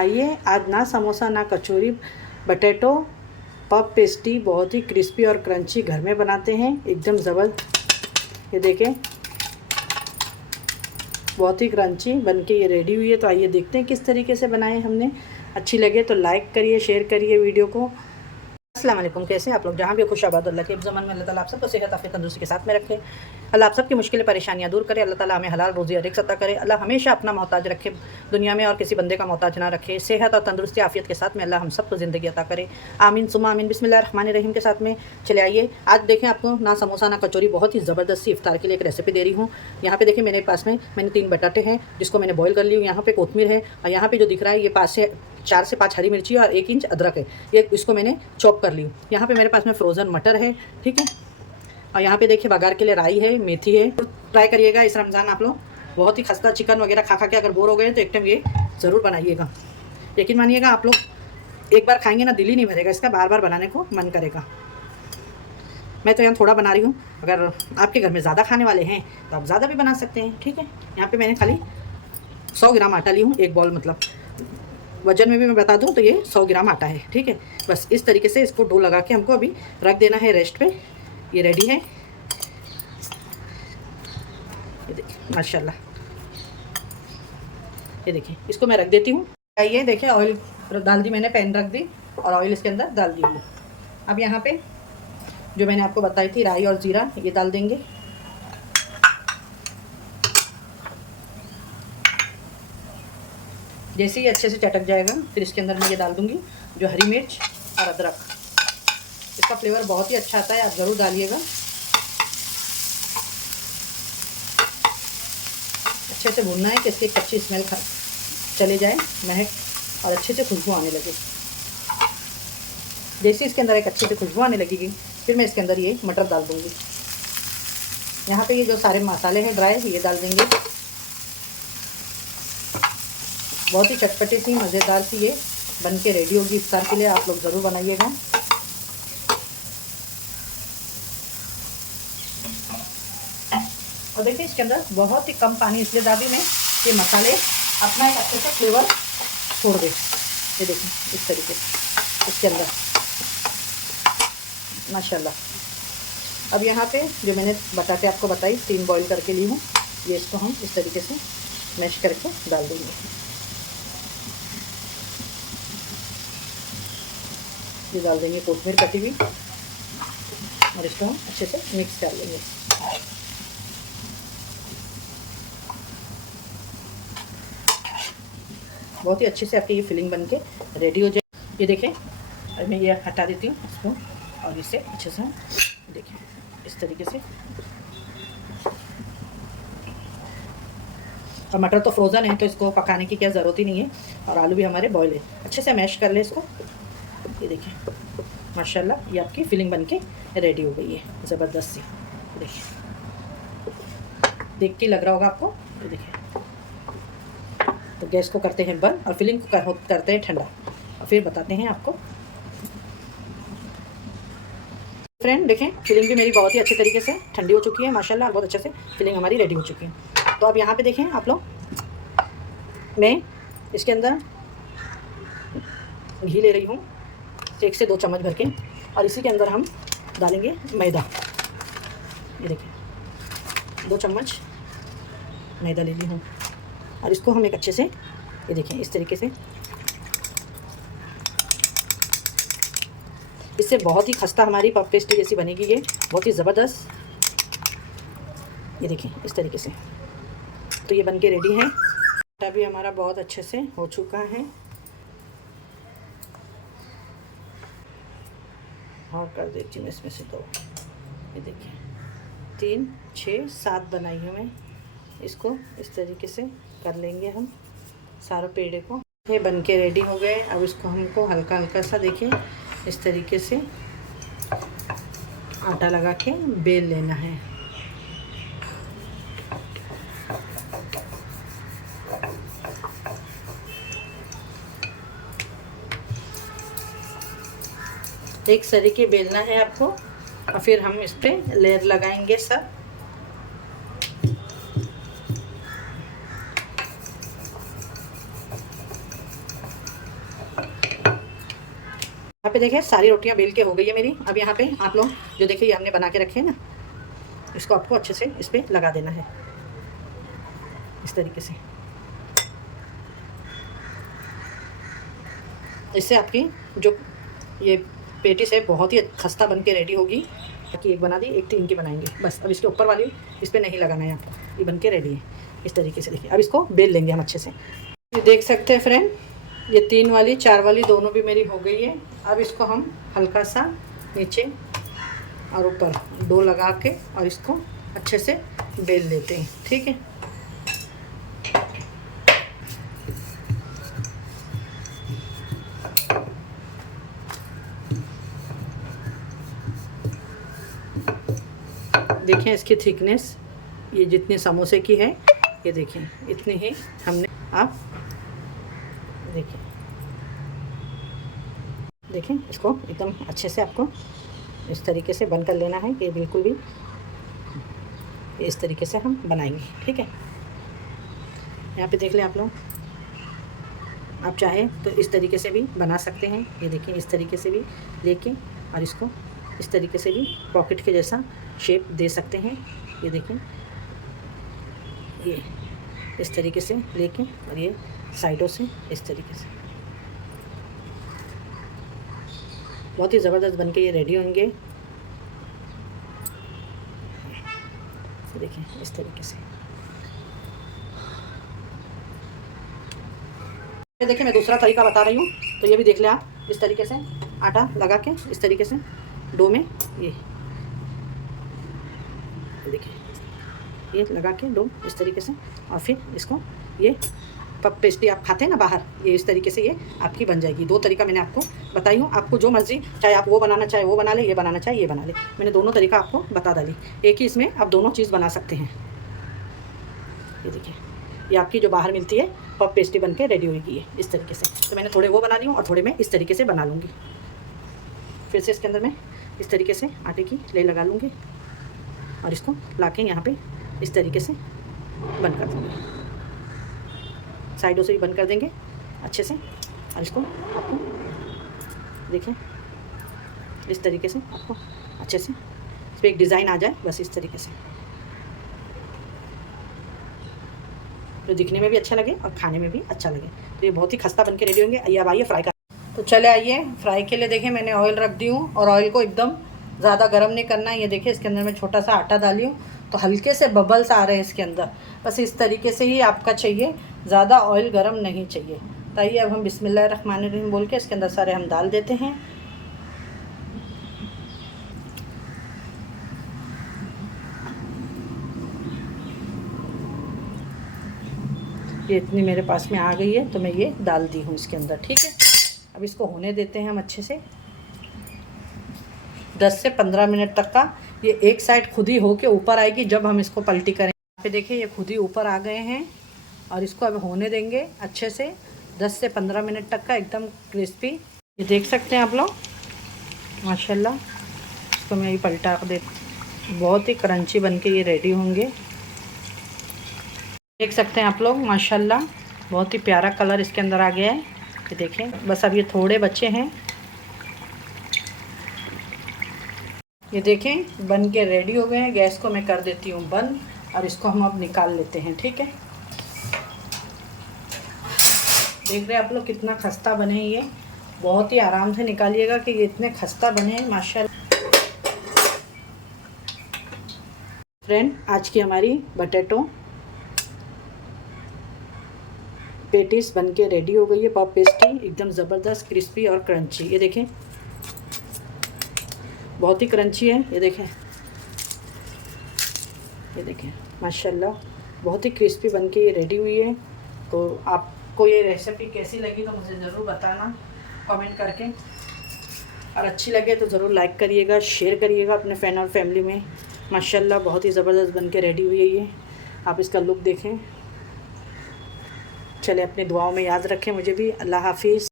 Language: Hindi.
आइए आज ना समोसा ना कचौरी, बटेटो पफ पेस्ट्री बहुत ही क्रिस्पी और क्रंची घर में बनाते हैं, एकदम ज़बरदस्त। ये देखें बहुत ही क्रंची बनके ये रेडी हुई है। तो आइए देखते हैं किस तरीके से बनाए हमने। अच्छी लगे तो लाइक करिए, शेयर करिए वीडियो को। अस्सलाम वालेकुम, कैसे हैं आप लोग? जहाँ भी खुश आबाद अल्लाह के ज़मान में अल्लाह ताला आप सबको सेहत आफियत तंदुरुस्ती के साथ में रखे। अल्लाह आप सबकी मुश्किलें परेशानियाँ दूर करे। अल्लाह ताला हमें हलाल रोज़ी और रिज़्क़ अता करे। अल्लाह हमेशा अपना मोहताज रखे दुनिया में और किसी बंदे का मोहताज ना रखे। सेहत और तंदुरुस्ती आफियत के साथ में अल्लाह हम सबको ज़िंदगी अता करे। आमीन सुम्मा आमीन। बिस्मिल्लाहिर्रहमानिर्रहीम के साथ में चले आइए। आज देखें आपको ना समोसा ना कचौरी बहुत ही ज़बरदस्त सी इफ्तार के लिए एक रेसिपी दे रही हूँ। यहाँ पे देखिए मेरे पास में मैंने 3 बटाटे हैं जिसको मैंने बॉईल कर ली हूँ। यहाँ पे कोतमीर है और यहाँ पे जो दिख रहा है ये 4 से 5 हरी मिर्ची और 1 इंच अदरक है। ये इसको मैंने चॉप कर ली हूँ। यहाँ पे मेरे पास में फ्रोज़न मटर है, ठीक है। और यहाँ पे देखिए बघार के लिए राई है, मेथी है। तो ट्राई करिएगा इस रमज़ान आप लोग। बहुत ही खस्ता चिकन वगैरह खा के अगर बोर हो गए तो एक टाइम ये ज़रूर बनाइएगा। यकीन मानिएगा आप लोग एक बार खाएंगे ना दिल ही नहीं भरेगा, इसका बार बार बनाने को मन करेगा। मैं तो यहाँ थोड़ा बना रही हूँ, अगर आपके घर में ज़्यादा खाने वाले हैं तो आप ज़्यादा भी बना सकते हैं, ठीक है। यहाँ पर मैंने खाली 100 ग्राम आटा ली हूँ, एक बॉल, मतलब वजन में भी मैं बता दूं तो ये 100 ग्राम आटा है, ठीक है। बस इस तरीके से इसको डो लगा के हमको अभी रख देना है रेस्ट पे। ये रेडी है, ये देखिए माशाल्लाह। ये देखिए इसको मैं रख देती हूँ। ये देखिए ऑयल डाल दी मैंने, पैन रख दी और ऑयल इसके अंदर डाल दी। अब यहाँ पे जो मैंने आपको बताई थी राई और ज़ीरा, ये डाल देंगे। जैसे ही अच्छे से चटक जाएगा फिर इसके अंदर मैं ये डाल दूँगी जो हरी मिर्च और अदरक। इसका फ्लेवर बहुत ही अच्छा आता है, आप ज़रूर डालिएगा। अच्छे से भूनना है कि इसकी कच्ची स्मेल चले जाए, महक और अच्छे से खुशबू आने लगे। जैसे इसके अंदर एक अच्छे से खुशबू आने लगेगी फिर मैं इसके अंदर ये मटर डाल दूँगी। यहाँ पे ये जो सारे मसाले हैं ड्राई, ये डाल देंगे। बहुत ही चटपटी सी मज़ेदार सी ये बन के रेडी होगी इफ्तार के लिए। आप लोग ज़रूर बनाइएगा। और देखिए इसके अंदर बहुत ही कम पानी इसलिए डाली मैं, ये मसाले अपना एक अच्छे से फ्लेवर छोड़ दे। ये देखिए इस तरीके से इसके अंदर माशाल्लाह। अब यहाँ पे जो मैंने बटाटे आपको बताई 3 बॉईल करके ली हूँ, ये इसको हम इस तरीके से मैश करके डाल देंगे। ये डाल देंगे कोतमीर कटी हुई और इसको हम अच्छे से मिक्स कर लेंगे। बहुत ही अच्छे से आपकी ये फिलिंग बनके रेडी हो जाए। ये देखें, अब मैं ये हटा देती हूँ इसको और इसे अच्छे से देखें इस तरीके से। और मटर तो फ्रोज़न है तो इसको पकाने की क्या ज़रूरत ही नहीं है, और आलू भी हमारे बॉयल है। अच्छे से मैश कर ले इसको। ये देखिए माशाल्लाह, ये आपकी फिलिंग बनके रेडी हो गई है ज़बरदस्त सी। देखिए देख के लग रहा होगा आपको। ये देखिए, तो गैस को करते हैं बंद और फिलिंग को करते हैं ठंडा और फिर बताते हैं आपको। फ्रेंड देखें फिलिंग भी मेरी बहुत ही अच्छे तरीके से ठंडी हो चुकी है माशाल्लाह, बहुत अच्छे से फिलिंग हमारी रेडी हो चुकी है। तो अब यहाँ पे देखें आप लोग, मैं इसके अंदर घी ले रही हूँ 1 से 2 चम्मच भर के, और इसी के अंदर हम डालेंगे मैदा। ये देखिए 2 चम्मच मैदा ले ली हूँ और इसको हम एक अच्छे से, ये देखिए इस तरीके से, इससे बहुत ही खस्ता हमारी पफ पेस्ट्री जैसी बनेगी ये, बहुत ही ज़बरदस्त। ये देखिए इस तरीके से, तो ये बनके रेडी है। आटा भी हमारा बहुत अच्छे से हो चुका है और कर देती हूँ इसमें से 2। ये देखिए 3, 6, 7 बनाई हूँ मैं। इसको इस तरीके से कर लेंगे हम सारे पेड़े को। ये बन के रेडी हो गए। अब इसको हमको हल्का हल्का सा देखिए इस तरीके से आटा लगा के बेल लेना है। एक तरीके बेलना है आपको और फिर हम इस पे लेयर लगाएंगे सब। यहाँ पे देखिए सारी रोटियां बेल के हो गई है मेरी। अब यहाँ पे आप लोग जो देखिए ये हमने बना के रखे हैं ना, इसको आपको अच्छे से इस पर लगा देना है इस तरीके से। इससे आपकी जो ये पेटिस है बहुत ही खस्ता बन के रेडी होगी। बाकी एक बना दी, एक 3 की बनाएंगे बस। अब इसके ऊपर वाली इस पर नहीं लगाना है आपको, ये बन के रेडी है इस तरीके से। देखिए अब इसको बेल लेंगे हम अच्छे से। ये देख सकते हैं फ्रेंड, ये 3 वाली 4 वाली दोनों भी मेरी हो गई है। अब इसको हम हल्का सा नीचे और ऊपर डो लगा के और इसको अच्छे से बेल लेते हैं, ठीक है। देखिए इसकी थिकनेस ये जितनी समोसे की है, ये देखिए इतनी ही हमने। आप देखिए इसको एकदम अच्छे से आपको इस तरीके से बंद कर लेना है कि बिल्कुल भी इस तरीके से हम बनाएंगे, ठीक है। यहाँ पे देख लें आप लोग, आप चाहे तो इस तरीके से भी बना सकते हैं। ये देखिए इस तरीके से भी लेके और इसको इस तरीके से भी पॉकेट के जैसा शेप दे सकते हैं। ये देखिए ये इस तरीके से लेके और ये साइडों से इस तरीके से बहुत ही ज़बरदस्त बनके ये रेडी होंगे। देखिए इस तरीके से। देखिए मैं दूसरा तरीका बता रही हूँ, तो ये भी देख लें आप। इस तरीके से आटा लगा के इस तरीके से डो में ये देखिए ये लगा के डो इस तरीके से, और फिर इसको ये पप पेस्ट्री आप खाते हैं ना बाहर, ये इस तरीके से ये आपकी बन जाएगी। 2 तरीका मैंने आपको बताई हूँ, आपको जो मर्जी, चाहे आप वो बनाना चाहे वो बना ले, ये बनाना चाहे ये बना ले। मैंने दोनों तरीका आपको बता डाली, एक ही इसमें आप दोनों चीज़ बना सकते हैं। ये देखिए ये आपकी जो बाहर मिलती है पप पेस्ट्री बन के रेडी होगी ये इस तरीके से। तो मैंने थोड़े वो बना ली हूँ और थोड़े मैं इस तरीके से बना लूँगी। फिर से इसके अंदर मैं इस तरीके से आटे की लेयर लगा लूँगी और इसको लाके यहाँ पे इस तरीके से बंद कर दूँगी। साइडों से भी बंद कर देंगे अच्छे से, और इसको आपको देखिए इस तरीके से आपको अच्छे से इस पर एक डिज़ाइन आ जाए, बस इस तरीके से, जो दिखने में भी अच्छा लगे और खाने में भी अच्छा लगे। तो ये बहुत ही खस्ता बन के रेडी होंगे। अब आइए फ्राई कर। तो चले आइए फ्राई के लिए। देखिए मैंने ऑयल रख दी हूँ और ऑयल को एकदम ज़्यादा गर्म नहीं करना है। ये देखिए इसके अंदर मैं छोटा सा आटा डाली हूँ, तो हल्के से बबल्स आ रहे हैं इसके अंदर, बस इस तरीके से ही आपका चाहिए, ज़्यादा ऑयल गरम नहीं चाहिए। तो आइए अब हम बिस्मिल्लाहिर्रहमानिर्रहीम बोल के इसके अंदर सारे हम डाल देते हैं। ये इतनी मेरे पास में आ गई है तो मैं ये डाल दी हूँ इसके अंदर, ठीक है। अब इसको होने देते हैं हम अच्छे से 10 से 15 मिनट तक का। ये एक साइड खुद ही होके ऊपर आएगी जब हम इसको पलटी करें। यहाँ पे देखिए ये खुद ही ऊपर आ गए हैं और इसको अब होने देंगे अच्छे से 10 से 15 मिनट तक का, एकदम क्रिस्पी। ये देख सकते हैं आप लोग माशाल्लाह। इसको मैं ये पलटा दे, बहुत ही क्रंची बन के ये रेडी होंगे। देख सकते हैं आप लोग माशाल्लाह, बहुत ही प्यारा कलर इसके अंदर आ गया है। ये देखें, बस अब ये थोड़े बचे हैं। ये देखें बन के रेडी हो गए हैं। गैस को मैं कर देती हूँ बंद और इसको हम अब निकाल लेते हैं, ठीक है। देख रहे हैं आप लोग कितना खस्ता बने हैं ये, बहुत ही आराम से निकालिएगा कि ये इतने खस्ता बने हैं माशाल्लाह। फ्रेंड आज की हमारी बटेटो पेटिस बन के रेडी हो गई है। पॉप पेस्ट्री एकदम ज़बरदस्त क्रिस्पी और क्रंची। ये देखें बहुत ही क्रंची है। ये देखें माशाल्लाह, बहुत ही क्रिस्पी बन के ये रेडी हुई है। तो आपको ये रेसिपी कैसी लगी तो मुझे ज़रूर बताना कमेंट करके, और अच्छी लगे तो ज़रूर लाइक करिएगा, शेयर करिएगा अपने फ्रेंड और फैमिली में। माशाल्लाह बहुत ही ज़बरदस्त बन के रेडी हुई है ये। आप इसका लुक देखें। चले अपनी दुआओं में याद रखें मुझे भी। अल्लाह हाफिज़।